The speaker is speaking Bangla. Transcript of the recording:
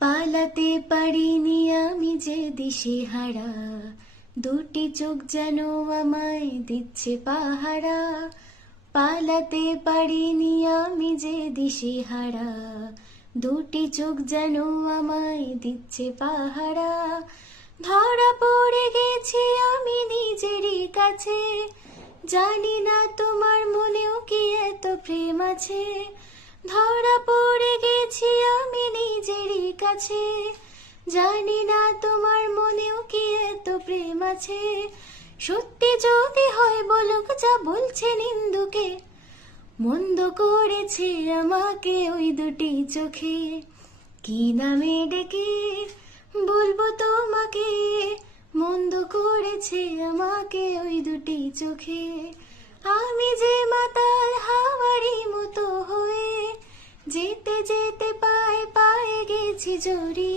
পালাতে পারিনি আমি যে দিশেহারা, দুটি চোখ যেন আমায় দিচ্ছে পাহারা। পালাতে পারিনি আমি যে দিশেহারা, দুটি চোখ যেন আমায় দিচ্ছে পাহারা। ধরা পড়ে গেছি আমি নিজেরই কাছে, জানি না তোমার মনেও কি এত প্রেম আছে। ধরা পড়ে গেছি আমি নিজেরই কাছে, জানি না তোমার মনেও কি এত প্রেম আছে। সত্যি যদি হয় বলুক যা বলছে নিন্দুকে, মন্দ করেছে আমাকে ওই দুটি চোখে। কি নামে ডেকে বলবো তোমাকে, মন্দ করেছে আমাকে ওই দুটি চোখে। আমি যে মাতাল হাওয়ারি মতো হয়ে, যেতে যেতে পায়ে পায়ে গেছি জড়িয়ে।